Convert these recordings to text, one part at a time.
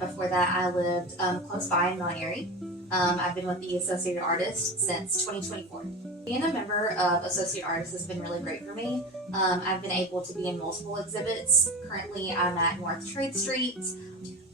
and before that I lived close by in Mount Airy. I've been with the Associated Artists since 2024. Being a member of Associate Artists has been really great for me. I've been able to be in multiple exhibits. Currently I'm at North Trade Street.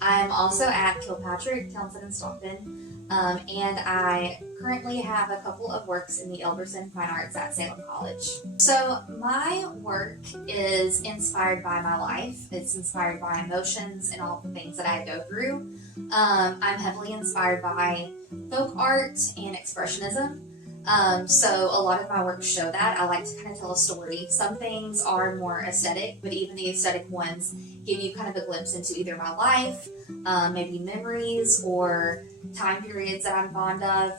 I'm also at Kilpatrick, Townsend, and Stockton, and I currently have a couple of works in the Elberson Fine Arts at Salem College. So my work is inspired by my life. It's inspired by emotions and all the things that I go through. I'm heavily inspired by folk art and expressionism. So a lot of my works show that. I like to kind of tell a story. Some things are more aesthetic, but even the aesthetic ones give you kind of a glimpse into either my life, maybe memories or time periods that I'm fond of.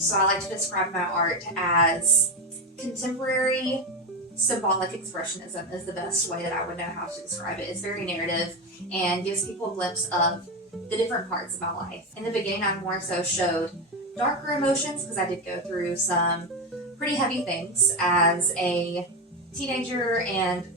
So I like to describe my art as contemporary symbolic expressionism is the best way that I would know how to describe it. It's very narrative and gives people a glimpse of the different parts of my life. In the beginning, I more so showed darker emotions because I did go through some pretty heavy things as a teenager and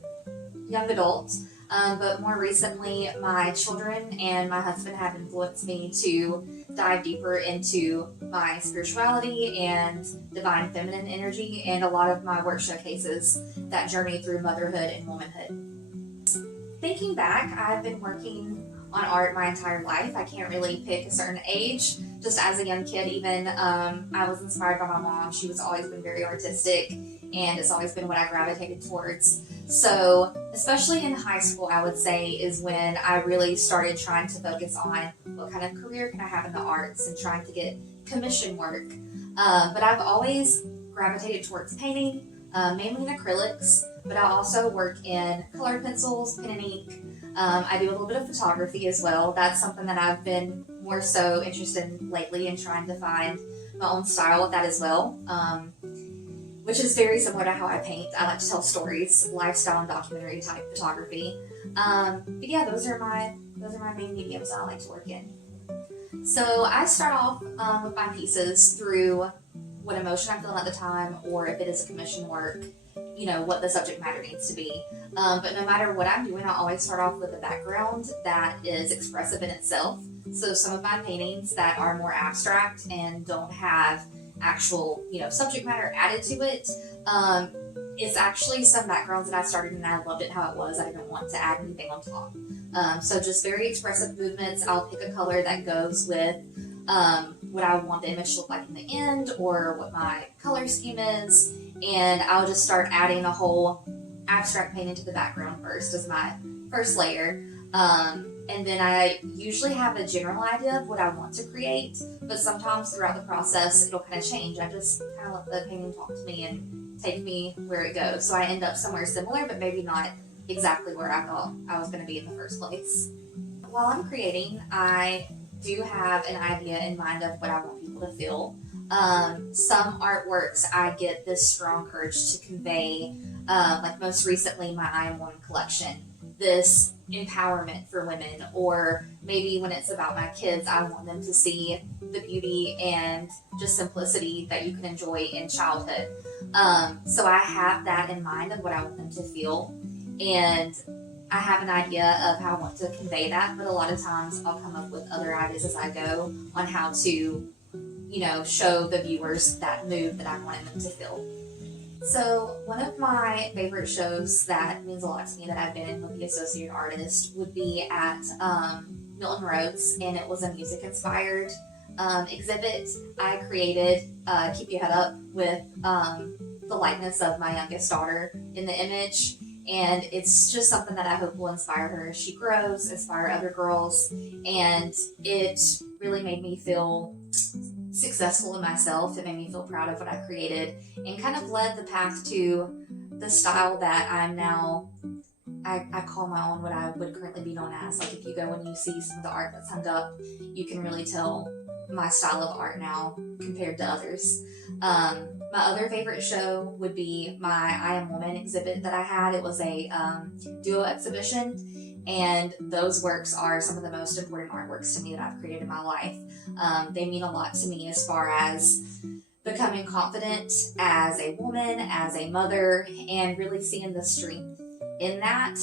young adult. But more recently, my children and my husband have influenced me to dive deeper into my spirituality and divine feminine energy, and a lot of my work showcases that journey through motherhood and womanhood. Thinking back, I've been working on art my entire life. I can't really pick a certain age. Just as a young kid, even, I was inspired by my mom. She was always been very artistic, and it's always been what I gravitated towards. So, especially in high school, I would say, is when I really started trying to focus on what kind of career can I have in the arts and trying to get commission work. But I've always gravitated towards painting, mainly in acrylics, but I also work in colored pencils, pen and ink. I do a little bit of photography as well. That's something that I've been more so interested in lately, and trying to find my own style with that as well, which is very similar to how I paint. I like to tell stories, lifestyle and documentary type photography. But yeah, those are my main mediums that I like to work in. So I start off with my pieces through what emotion I'm feeling at the time, or if it is a commission work, you know, what the subject matter needs to be. But no matter what I'm doing, I always start off with a background that is expressive in itself. So some of my paintings that are more abstract and don't have actual, you know, subject matter added to it, it's actually some backgrounds that I started and I loved it how it was. I didn't want to add anything on top. So just very expressive movements. I'll pick a color that goes with what I want the image to look like in the end, or what my color scheme is, and I'll just start adding a whole abstract painting to the background first as my first layer. And then I usually have a general idea of what I want to create, but sometimes throughout the process it'll kind of change. I just kind of let the painting talk to me and take me where it goes. So I end up somewhere similar, but maybe not exactly where I thought I was going to be in the first place. While I'm creating, I do have an idea in mind of what I want people to feel. Some artworks I get this strong urge to convey, like most recently my I Am Woman collection, this empowerment for women, or maybe when it's about my kids, I want them to see the beauty and just simplicity that you can enjoy in childhood. So I have that in mind of what I want them to feel, and I have an idea of how I want to convey that, but a lot of times I'll come up with other ideas as I go on how to, you know, show the viewers that mood that I'm wanting them to feel. So one of my favorite shows that means a lot to me that I've been in with the Associated Artist would be at Milton Rhodes, and it was a music-inspired exhibit. I created Keep Your Head Up with the likeness of my youngest daughter in the image, and it's just something that I hope will inspire her as she grows, inspire other girls, and it really made me feel successful in myself. It made me feel proud of what I created, and kind of led the path to the style that I'm now, I call my own, what I would currently be known as. Like if you go and you see some of the art that's hung up, you can really tell my style of art now compared to others. My other favorite show would be my I Am Woman exhibit that I had. It was a duo exhibition, and those works are some of the most important artworks to me that I've created in my life. They mean a lot to me as far as becoming confident as a woman, as a mother, and really seeing the strength in that.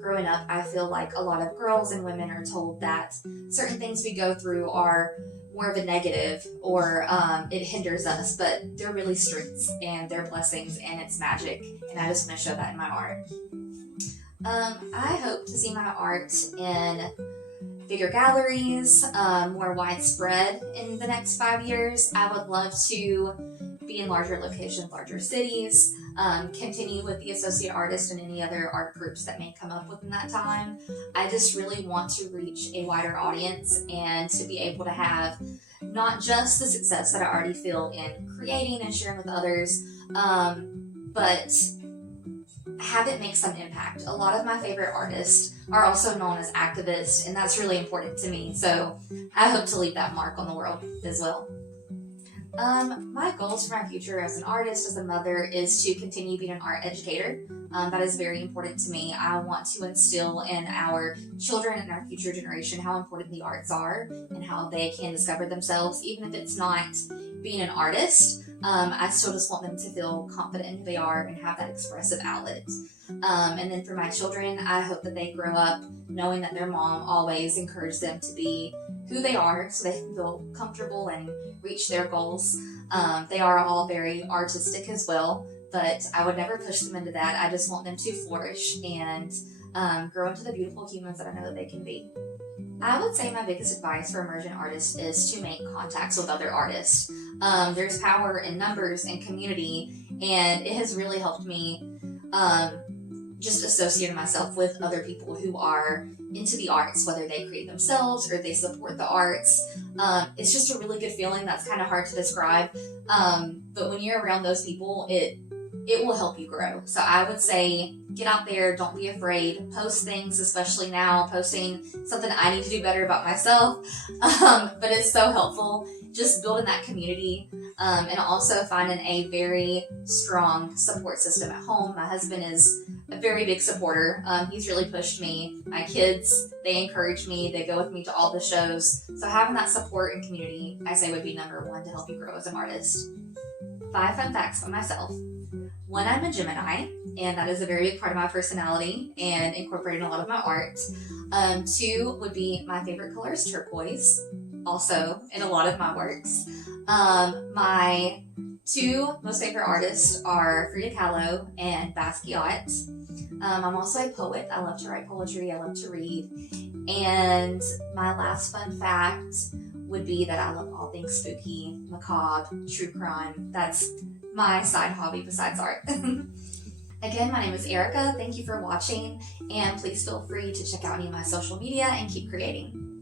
Growing up, I feel like a lot of girls and women are told that certain things we go through are more of a negative, or it hinders us, but they're really strengths and they're blessings and it's magic, and I just want to show that in my art. I hope to see my art in bigger galleries, more widespread in the next 5 years. I would love to be in larger locations, larger cities, continue with the associate artist and any other art groups that may come up within that time. I just really want to reach a wider audience and to be able to have not just the success that I already feel in creating and sharing with others, but have it make some impact. A lot of my favorite artists are also known as activists, and that's really important to me. So I hope to leave that mark on the world as well. My goals for my future as an artist, as a mother, is to continue being an art educator. That is very important to me. I want to instill in our children and our future generation how important the arts are and how they can discover themselves, even if it's not being an artist. I still just want them to feel confident in who they are and have that expressive outlet. And then for my children, I hope that they grow up knowing that their mom always encouraged them to be who they are so they can feel comfortable and reach their goals. They are all very artistic as well, but I would never push them into that. I just want them to flourish and grow into the beautiful humans that I know that they can be. I would say my biggest advice for emerging artists is to make contacts with other artists. There's power in numbers and community, and it has really helped me just associate myself with other people who are into the arts, whether they create themselves or they support the arts. It's just a really good feeling that's kind of hard to describe, but when you're around those people, it will help you grow. So I would say get out there, don't be afraid, post things, especially now, posting something I need to do better about myself, but it's so helpful, just building that community, and also finding a very strong support system at home. My husband is a very big supporter. He's really pushed me. My kids, they encourage me, they go with me to all the shows. So having that support and community, I say, would be number one to help you grow as an artist. 5 fun facts about myself. 1, I'm a Gemini, and that is a very big part of my personality and incorporated in a lot of my art. 2 would be my favorite color is turquoise, also in a lot of my works. My 2 most favorite artists are Frida Kahlo and Basquiat. I'm also a poet. I love to write poetry. I love to read. And my last fun fact would be that I love all things spooky, macabre, true crime. That's my side hobby besides art. Again, my name is Erica. Thank you for watching, and please feel free to check out any of my social media and keep creating.